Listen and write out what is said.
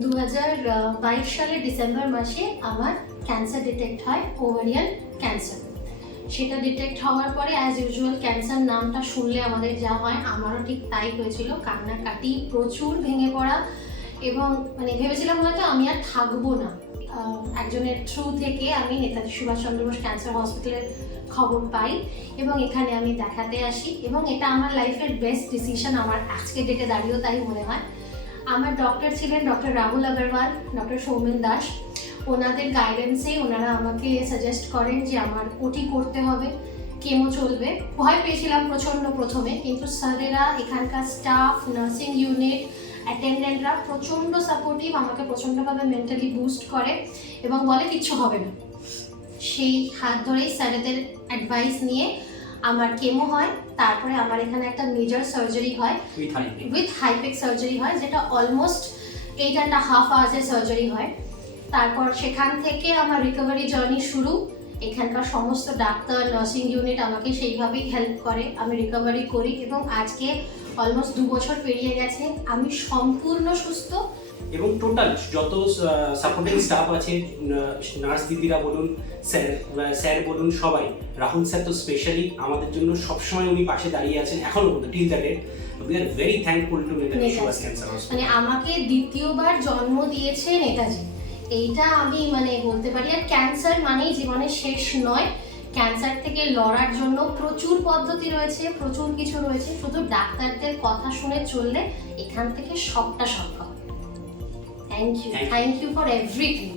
দু সালের ডিসেম্বর মাসে আমার ক্যান্সার ডিটেক্ট হয় ওভারিয়ান ক্যান্সার। সেটা ডিটেক্ট হওয়ার পরে অ্যাজ ইউজুয়াল ক্যান্সার নামটা শুনলে আমাদের যা হয়, আমারও ঠিক তাই হয়েছিল। কান্নাকাটি প্রচুর ভেঙে পড়া এবং মানে ভেবেছিলাম হয়তো আমি আর থাকব না। একজনের থ্রু থেকে আমি নেতাজি সুভাষচন্দ্র বোস ক্যান্সার হসপিটালের খবর পাই এবং এখানে আমি দেখাতে আসি এবং এটা আমার লাইফের বেস্ট ডিসিশন আমার আজকে ডেটে দাঁড়িয়েও তাই মনে হয়। আমার ডক্টর ছিলেন ডক্টর রাহুল আগরওয়াল ডক্টর সৌমেন দাস। ওনাদের গাইডেন্সে ওনারা আমাকে সাজেস্ট করেন যে আমার ওটি করতে হবে কেমো চলবে। ভয় পেয়েছিলাম প্রচণ্ড প্রথমে, কিন্তু স্যারেরা, এখানকার স্টাফ নার্সিং ইউনিট অ্যাটেন্ডেন্টরা প্রচণ্ড সাপোর্টিভ আমাকে প্রচণ্ডভাবে মেন্টালি বুস্ট করে এবং বলে কিচ্ছু হবে না। সেই হাত ধরেই স্যারেদের অ্যাডভাইস নিয়ে আমার কেমো হয় তারপরে আমার এখানে একটা মেজর সার্জারি হয়। উইথ হাইপেক সার্জারি হয় যেটা অলমোস্ট এইট অ্যান্ড হাফ আওয়ার্সের সার্জারি হয়। তারপর সেখান থেকে আমার রিকভারি জার্নি শুরু। এখানকার সমস্ত ডাক্তার নার্সিং ইউনিট আমাকে সেইভাবেই হেল্প করে। আমি রিকভারি করি এবং আজকে অলমোস্ট দু বছর পেরিয়ে গেছে আমি সম্পূর্ণ সুস্থ। এবং টোটাল যত সাপোর্টিং স্টাফ আছে নার্স দিদিরা বলুন স্যার স্যার বলুন সবাই রাহুল স্যার তো স্পেশালি আমাদের জন্য সবসময় উনি পাশে দাঁড়িয়ে আছেন এখনও পর্যন্ত till the date we are very thankful to Netaji. Subhas cancer মানে আমাকে দ্বিতীয়বার জন্ম দিয়েছে নেতাজি। এইটা আমি মানে বলতে পারি আর ক্যান্সার মানেই জীবনের শেষ নয় ক্যান্সার থেকে লড়ার জন্য প্রচুর পদ্ধতি রয়েছে প্রচুর কিছু রয়েছে। শুধু ডাক্তারদের কথা শুনে চললে এখান থেকে সবটা সম্ভব। Thank you thank you for everything